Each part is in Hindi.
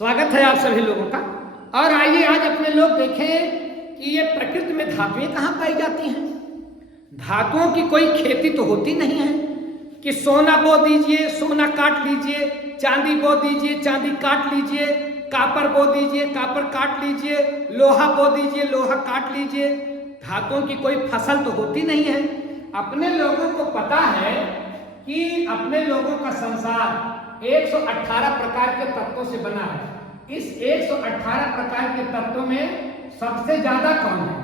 स्वागत है आप सभी लोगों का। और आइए आज अपने लोग देखें कि ये प्रकृति में धातुएं कहाँ पाई जाती हैं। धातुओं की कोई खेती तो होती नहीं है कि सोना बो दीजिए, सोना काट लीजिए, चांदी बो दीजिए, चांदी काट लीजिए, कापर बो दीजिए, कापर काट लीजिए, लोहा बो दीजिए, लोहा काट लीजिए। धातुओं की कोई फसल तो होती नहीं है। अपने लोगों को पता है कि अपने लोगों का संसार 118 प्रकार के तत्वों से बना है। इस 118 प्रकार के तत्वों में सबसे ज्यादा कौन है?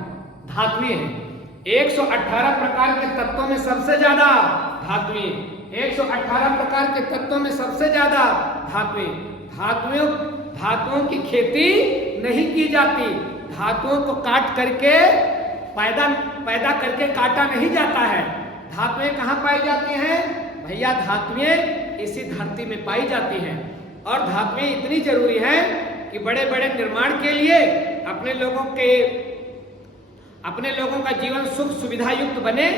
धातुएं हैं। 118 प्रकार के तत्वों में सबसे ज्यादा धातुएं। 118 प्रकार के तत्वों में सबसे ज्यादा धातुएं। धातुओं की खेती नहीं की जाती। धातुओं को काट करके पैदा करके काटा नहीं जाता है। धातुएं कहाँ पाई जाती हैं भैया? धातुएं इसी धरती में पाई जाती हैं। और धातुएं इतनी जरूरी हैं कि बड़े बड़े निर्माण के लिए अपने लोगों का जीवन सुख सुविधा युक्त बने,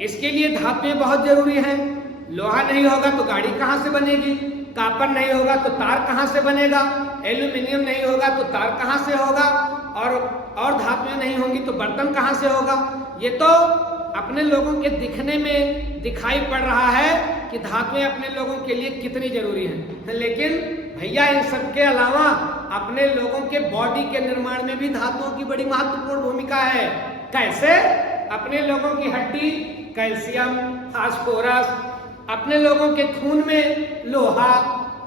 इसके लिए धातुएं बहुत जरूरी हैं। लोहा नहीं होगा तो गाड़ी कहाँ से बनेगी? कापर नहीं होगा तो तार कहाँ से बनेगा? एल्यूमिनियम नहीं होगा तो तार कहाँ से होगा? और धातुएं नहीं होंगी तो बर्तन कहाँ से होगा? ये तो अपने लोगों के दिखने में दिखाई पड़ रहा है कि धातुएं अपने लोगों के लिए कितनी जरूरी हैं। लेकिन भैया इन सब के अलावा अपने लोगों के बॉडी के निर्माण में भी धातुओं की बड़ी महत्वपूर्ण भूमिका है। कैसे? अपने लोगों की हड्डी कैल्शियम, फास्फोरस, अपने लोगों के खून में लोहा,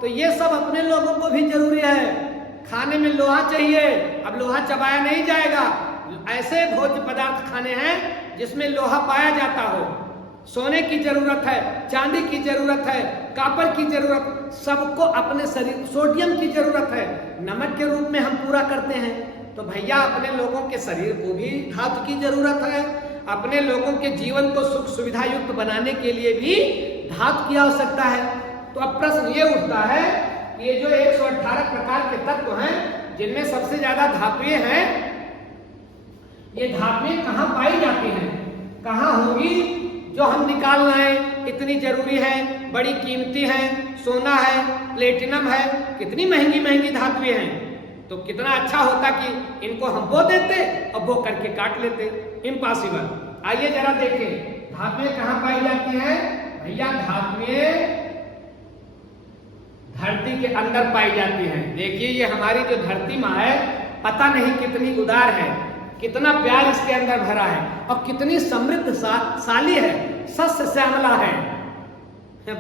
तो ये सब अपने लोगों को भी जरूरी है। खाने में लोहा चाहिए। अब लोहा चबाया नहीं जाएगा। ऐसे भोज्य पदार्थ खाने हैं जिसमें लोहा पाया जाता हो। सोने की जरूरत है, चांदी की जरूरत है, कापर की जरूरत, सबको अपने शरीर, सोडियम की जरूरत है, नमक के रूप में हम पूरा करते हैं। तो भैया अपने लोगों के शरीर को भी धातु की जरूरत है। अपने लोगों के जीवन को सुख सुविधा युक्त बनाने के लिए भी धातु की आवश्यकता है। तो अब प्रश्न ये उठता है कि ये जो 118 प्रकार के तत्व हैं जिनमें सबसे ज्यादा धातुएं हैं, ये धातुएं कहाँ पाई जाती हैं? कहाँ होगी जो हम निकाल लाएं? इतनी जरूरी है, बड़ी कीमती है, सोना है, प्लेटिनम है, कितनी महंगी महंगी धातुएं हैं। तो कितना अच्छा होता कि इनको हम बो देते और बो करके काट लेते। इम्पॉसिबल। आइए जरा देखें धातुएं कहाँ पाई जाती हैं भैया। धातुएं धरती के अंदर पाई जाती हैं। देखिए ये हमारी जो धरती माँ है, पता नहीं कितनी उदार है, कितना प्यार इसके अंदर भरा है और कितनी समृद्ध शाली है, सस्य श्यामला है।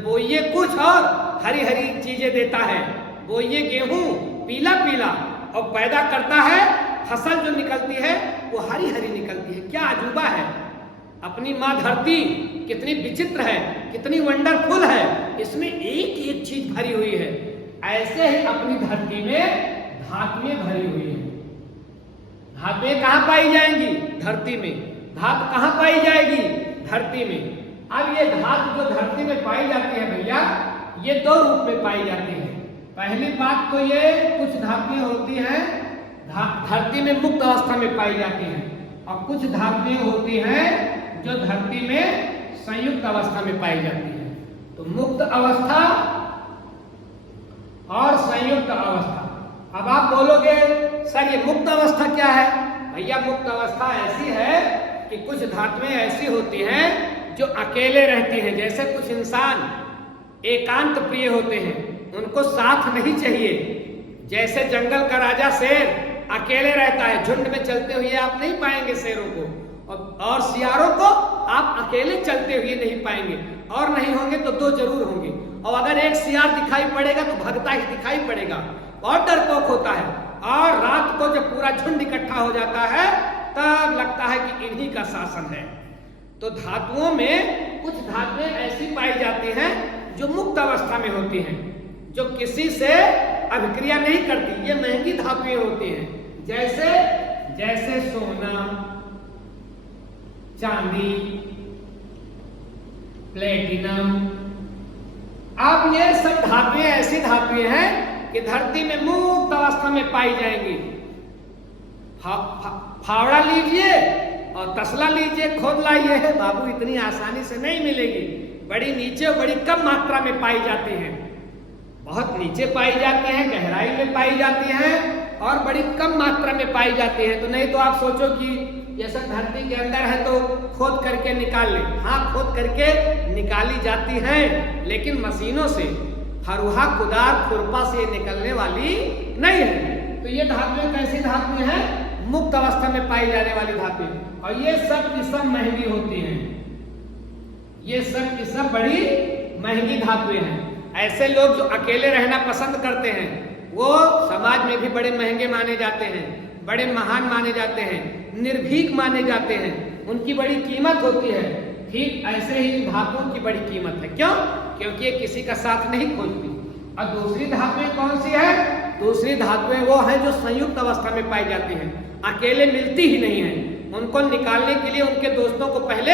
बोइए कुछ और हरी हरी चीजें देता है। बोइए गेहूं पीला पीला और पैदा करता है, फसल जो निकलती है वो हरी हरी निकलती है। क्या अजूबा है। अपनी माँ धरती कितनी विचित्र है, कितनी वंडरफुल है, इसमें एक एक चीज भरी हुई है। ऐसे ही अपनी धरती में धातुएं भरी हुई है। धातुएं कहाँ पाई जाएंगी? धरती में। धातु कहाँ पाई जाएगी? धरती में। अब ये धातु जो धरती में पाई जाती है भैया, ये दो रूप में पाई जाती है। पहली बात तो ये कुछ धातुएं होती हैं धरती में मुक्त अवस्था में पाई जाती हैं, और कुछ धातुएं होती हैं जो धरती में संयुक्त अवस्था में पाई जाती है। तो मुक्त अवस्था और संयुक्त अवस्था। अब आप बोलोगे सर ये मुक्त अवस्था क्या है? भैया मुक्त अवस्था ऐसी है कि कुछ धातुएं ऐसी होती हैं जो अकेले रहती हैं। जैसे कुछ इंसान एकांत प्रिय होते हैं, उनको साथ नहीं चाहिए। जैसे जंगल का राजा शेर अकेले रहता है, झुंड में चलते हुए आप नहीं पाएंगे शेरों को, और सियारों को आप अकेले चलते हुए नहीं पाएंगे, और नहीं होंगे तो दो जरूर होंगे। और अगर एक सियार दिखाई पड़ेगा तो भगता ही दिखाई पड़ेगा, और डरपोक होता है। और रात को जब पूरा झुंड इकट्ठा हो जाता है तब लगता है कि इन्हीं का शासन है। तो धातुओं में कुछ धातुएं ऐसी पाई जाती हैं जो मुक्त अवस्था में होती हैं, जो किसी से अभिक्रिया नहीं करती। ये महंगी धातुएं होती हैं। जैसे सोना, चांदी, प्लेटिनम। अब ये सब धातुएं ऐसी धातुएं हैं कि धरती में मुक्त अवस्था में पाई जाएंगी। फावड़ा लीजिए और तसला लीजिए, खोद लाइए, बाबू इतनी आसानी से नहीं मिलेगी। बड़ी नीचे और बड़ी कम मात्रा में पाई जाती हैं। बहुत नीचे पाई जाती हैं, गहराई में पाई जाती हैं और बड़ी कम मात्रा में पाई जाती हैं। तो नहीं तो आप सोचो कि ये सब धरती के अंदर है तो खोद करके निकाल ले। हाँ, खोद करके निकाली जाती हैं, लेकिन मशीनों से, फरुहा, कुदार, खुरपा से निकलने वाली नहीं है। तो ये धातुएं कैसी धातुएं हैं? मुक्त अवस्था में पाई जाने वाली धातुएं। और ये सब की सब महंगी होती हैं, ये सब की सब बड़ी महंगी धातुएं हैं। ऐसे लोग जो अकेले रहना पसंद करते हैं वो समाज में भी बड़े महंगे माने जाते हैं, बड़े महान माने जाते हैं, निर्भीक माने जाते हैं, उनकी बड़ी कीमत होती है। ठीक ऐसे ही धातुओं की बड़ी कीमत है। क्यों? क्योंकि ये किसी का साथ नहीं खोजती। और दूसरी धातुएं कौन सी है? दूसरी धातुएं वो हैं जो संयुक्त अवस्था में पाई जाती हैं, अकेले मिलती ही नहीं है। उनको निकालने के लिए उनके दोस्तों को पहले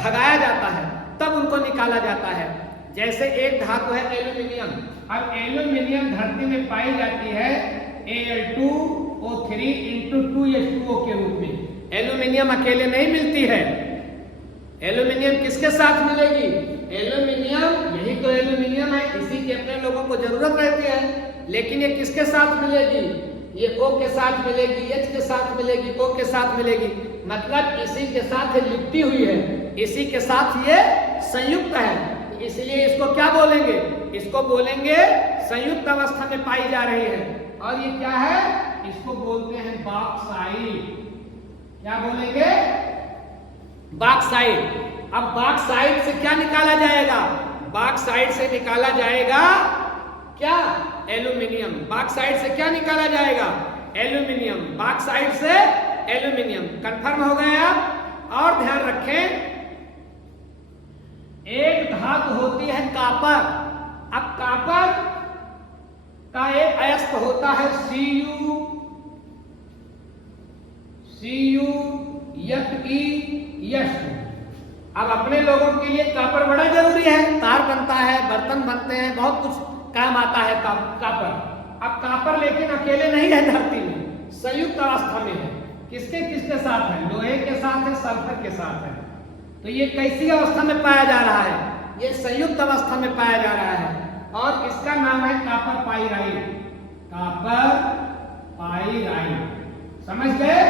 भगाया जाता है, तब उनको निकाला जाता है। जैसे एक धातु है एल्यूमिनियम। अब एल्यूमिनियम धरती में पाई जाती है Al2O3 × 2H2O के रूप में। एल्यूमिनियम अकेले नहीं मिलती है। एल्यूमिनियम किसके साथ मिलेगी? एल्यूमिनियम, यही तो एल्यूमिनियम है, इसी की अपने लोगों को जरूरत रहती है। लेकिन ये किसके साथ मिलेगी? ये O के साथ मिलेगी, H के साथ मिलेगी, O के साथ मिलेगी। मतलब इसी के साथ लिपटी हुई है, इसी के साथ ये संयुक्त है। इसलिए इसको क्या बोलेंगे? इसको बोलेंगे संयुक्त अवस्था में पाई जा रही है। और ये क्या है? इसको बोलते हैं बॉक्साइट। क्या बोलेंगे? बॉक्साइट। अब बॉक्साइट से क्या निकाला जाएगा? बॉक्साइट से निकाला जाएगा क्या? एल्यूमिनियम। बॉक्साइट से क्या निकाला जाएगा? एल्यूमिनियम। बॉक्साइट से एल्यूमिनियम। कंफर्म हो गए आप? और ध्यान रखें, एक धातु होती है कापर। अब कापर का एक अयस्क होता है Cu, Fe। अब अपने लोगों के लिए कापर बड़ा जरूरी है, तार बनता है, बर्तन बनते हैं, बहुत कुछ काम आता है कापर। अब कापर लेकिन अकेले नहीं है धरती में, संयुक्त अवस्था में है। किसके किसके साथ है? लोहे के साथ है, सल्फर के साथ है। तो ये कैसी अवस्था में पाया जा रहा है? ये संयुक्त अवस्था में पाया जा रहा है और इसका नाम है कापर पाइराइट। Copper pyrite. समझ गए?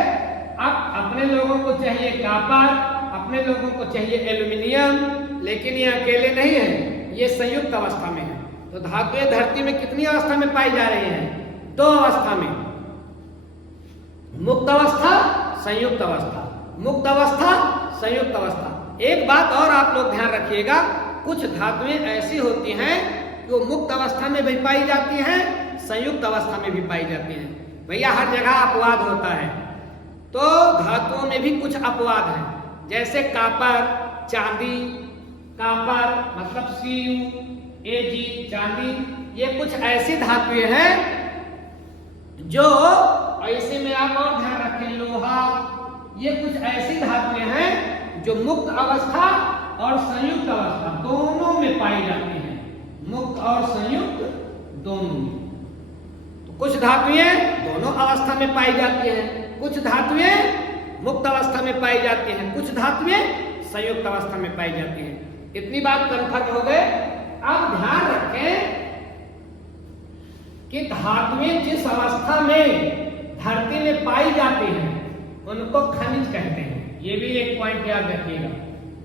अब अपने लोगों को चाहिए कापर, अपने लोगों को चाहिए एल्यूमिनियम, लेकिन ये अकेले नहीं है, ये संयुक्त अवस्था में है। तो धातुएं धरती में कितनी अवस्था में पाई जा रही हैं? दो अवस्था में, मुक्त अवस्था, संयुक्त अवस्था। मुक्त अवस्था, संयुक्त अवस्था। एक बात और आप लोग ध्यान रखिएगा, कुछ धातुएं ऐसी होती हैं जो मुक्त अवस्था में भी पाई जाती हैं, संयुक्त अवस्था में भी पाई जाती हैं। भैया हर जगह अपवाद होता है, तो धातुओं में भी कुछ अपवाद हैं। जैसे कापर, चांदी। कापर मतलब CuAg, चांदी। ये कुछ ऐसी धातुएं हैं जो, ऐसे में आप और ध्यान रखें, लोहा। ये कुछ ऐसी धातुएं हैं जो मुक्त अवस्था और संयुक्त अवस्था दोनों में पाई जाती हैं। मुक्त और संयुक्त दोनों में। तो कुछ धातुएं दोनों अवस्था में पाई जाती हैं, कुछ धातुएं मुक्त अवस्था में पाई जाती हैं, कुछ धातुएं संयुक्त अवस्था में पाई जाती हैं। इतनी बात कन्फर्म हो गए। अब ध्यान रखें कि धातुएं जिस अवस्था में धरती में पाई जाती हैं उनको खनिज कहते हैं। ये भी एक पॉइंट याद रखिएगा।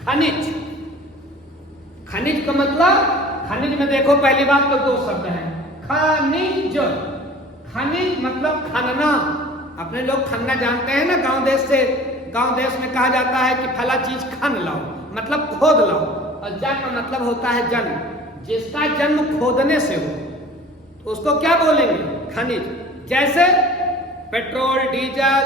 खनिज, खनिज का मतलब, खनिज में देखो पहली बात तो दो शब्द हैं, खनिज। खनिज मतलब खनना। अपने लोग खनना जानते हैं ना, गांव देश से। गांव देश में कहा जाता है कि फला चीज खन लाओ, मतलब खोद लाओ। और जन का मतलब होता है जन्म, जिसका जन्म खोदने से हो तो उसको क्या बोलेंगे? खनिज। जैसे पेट्रोल, डीजल,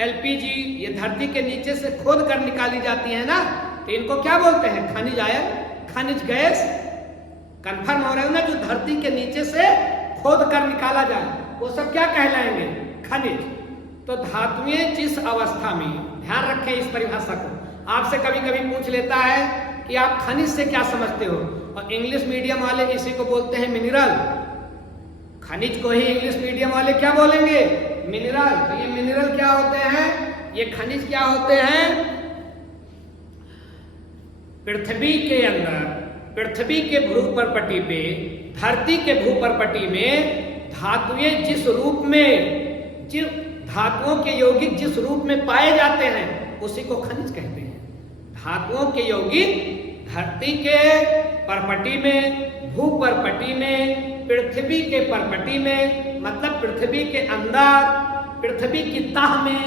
LPG, ये धरती के नीचे से खोद कर निकाली जाती है ना, तो इनको क्या बोलते हैं? खनिज आयल, खनिज गैस। कंफर्म हो रहे हो ना? जो धरती के नीचे से खोद कर निकाला जाए वो सब क्या कहलाएंगे? खनिज। तो धातुएं जिस अवस्था में, ध्यान रखें इस परिभाषा को, आपसे कभी कभी पूछ लेता है कि आप खनिज से क्या समझते हो, और इंग्लिश मीडियम वाले इसी को बोलते हैं मिनरल। खनिज को ही इंग्लिश मीडियम वाले क्या बोलेंगे? मिनरल। तो ये मिनरल क्या होते हैं? ये खनिज क्या होते हैं? पृथ्वी के अंदर, पृथ्वी के भ्रूपटपटी पे धरती के भूपर्पटी में धातुएं जिस रूप में, जिस धातुओं के यौगिक जिस रूप में पाए जाते हैं उसी को खनिज कहते हैं। धातुओं के यौगिक धरती के परपटी में, भूपर्पटी में, पृथ्वी के परपटी में, मतलब पृथ्वी के अंदर, पृथ्वी की तह में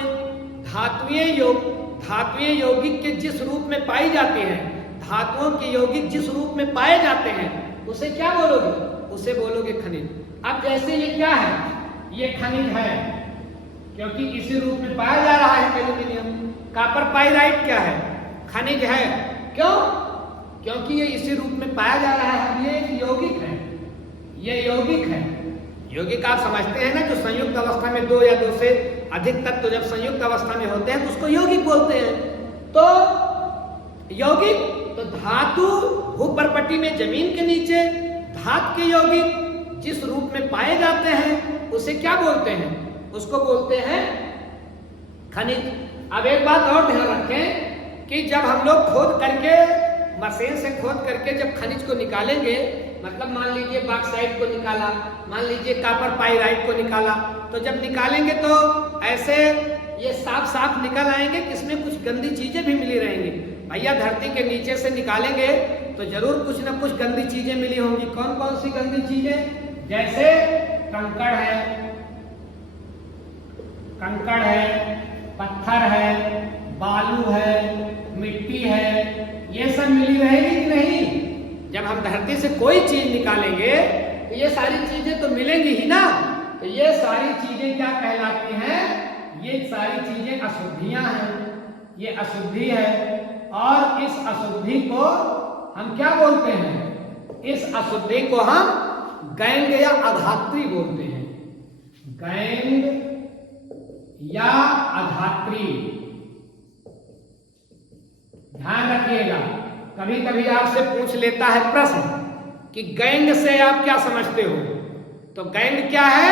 धातुएं यौगिक के जिस रूप में पाई जाती हैं, धातुओं के यौगिक जिस रूप में पाए जाते हैं उसे क्या बोलोगे? उसे बोलोगे खनिज। अब जैसे ये क्या है? ये खनिज है क्योंकि इसी रूप में पाया जा रहा है एल्यूमिनियम। कॉपर पाइराइट क्या है? खनिज है। क्यों? क्योंकि ये इसी रूप में पाया जा रहा है। ये एक यौगिक है, ये यौगिक है। यौगिक आप समझते हैं ना, जो संयुक्त अवस्था में दो या दो से अधिक तत्व जब संयुक्त अवस्था में होते हैं तो उसको यौगिक बोलते हैं। तो यौगिक, तो धातु भूपर्पटी में जमीन के नीचे धातु के यौगिक जिस रूप में पाए जाते हैं उसे क्या बोलते हैं? उसको बोलते हैं खनिज। अब एक बात और ध्यान रखें कि जब हम लोग खोद करके, मशीन से खोद करके जब खनिज को निकालेंगे, मतलब मान लीजिए बॉक्साइट को निकाला, मान लीजिए कॉपर पाइराइट को निकाला, तो जब निकालेंगे तो ऐसे ये साफ साफ निकल आएंगे कि इसमें कुछ गंदी चीजें भी मिली रहेंगी। भैया धरती के नीचे से निकालेंगे तो जरूर कुछ ना कुछ गंदी चीजें मिली होंगी। कौन कौन सी गंदी चीजें? जैसे कंकड़ है, पत्थर है, बालू है, मिट्टी है, ये सब मिली रहेगी कि नहीं? जब हम धरती से कोई चीज निकालेंगे तो ये सारी चीजें तो मिलेंगी ही ना। तो ये सारी चीजें क्या कहलाती हैं? ये सारी चीजें अशुद्धियां हैं। ये अशुद्धि है और इस अशुद्धि को हम क्या बोलते हैं? इस अशुद्धि को हम गैंग या अधात्री बोलते हैं। गैंग या अधात्री। ध्यान रखिएगा, कभी कभी आपसे पूछ लेता है प्रश्न कि गैंग से आप क्या समझते हो? तो गैंग क्या है?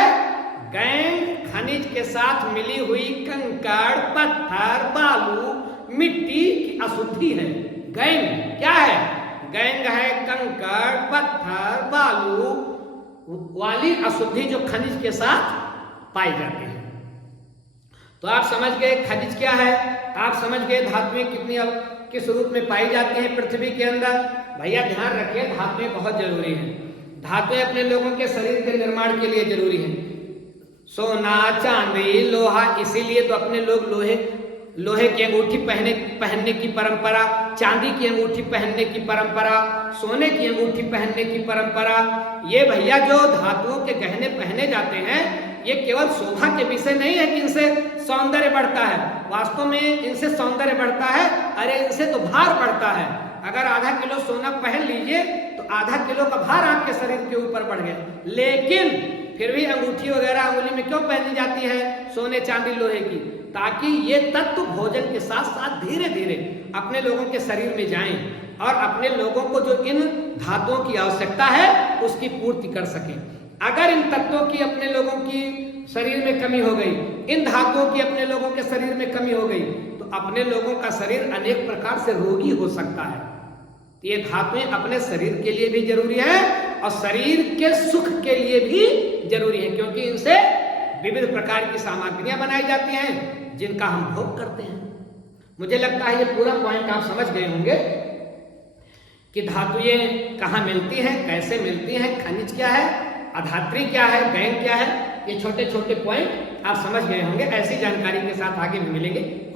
गैंग खनिज के साथ मिली हुई कंकड़, पत्थर, बालू, मिट्टी की अशुद्धि है। गैंग क्या है? गैंग है कंकड़, पत्थर, बालू वाली अशुद्धि जो खनिज के साथ पाई जाती है। तो आप समझ गए खनिज क्या है, आप समझ गए धातुएं किस रूप में पाई जाती हैं पृथ्वी के अंदर। भैया ध्यान रखिए, धातुएं बहुत जरूरी हैं। धातुएं अपने लोगों के शरीर के निर्माण के लिए जरूरी हैं। सोना, चांदी, लोहा, इसीलिए तो अपने लोग लोहे की अंगूठी पहनने की परंपरा, चांदी की अंगूठी पहनने की परंपरा, सोने की अंगूठी पहनने की परंपरा। ये भैया जो धातुओं के गहने पहने जाते हैं, ये केवल शोभा के विषय नहीं है कि इनसे सौंदर्य बढ़ता है। वास्तव में इनसे सौंदर्य बढ़ता है, अरे इनसे तो भार बढ़ता है। अगर आधा किलो सोना पहन लीजिए तो आधा किलो का भार आपके शरीर के ऊपर बढ़ गया। लेकिन फिर भी अंगूठी वगैरह अंगुली में क्यों पहनी जाती है सोने, चांदी, लोहे की? ताकि ये तत्व भोजन के साथ साथ धीरे धीरे अपने लोगों के शरीर में जाएं और अपने लोगों को जो इन धातुओं की आवश्यकता है उसकी पूर्ति कर सकें। अगर इन तत्वों की अपने लोगों की शरीर में कमी हो गई, इन धातुओं की अपने लोगों के शरीर में कमी हो गई, तो अपने लोगों का शरीर अनेक प्रकार से रोगी हो सकता है। ये धातुएं अपने शरीर के लिए भी जरूरी है और शरीर के सुख के लिए भी जरूरी है, क्योंकि इनसे विविध प्रकार की सामग्रियां बनाई जाती हैं जिनका हम भोग करते हैं। मुझे लगता है ये पूरा पॉइंट आप समझ गए होंगे कि धातुएं कहाँ मिलती हैं, कैसे मिलती हैं, खनिज क्या है, अधात्री क्या है, गैंग क्या है। ये छोटे छोटे पॉइंट आप समझ गए होंगे। ऐसी जानकारी के साथ आगे भी मिलेंगे।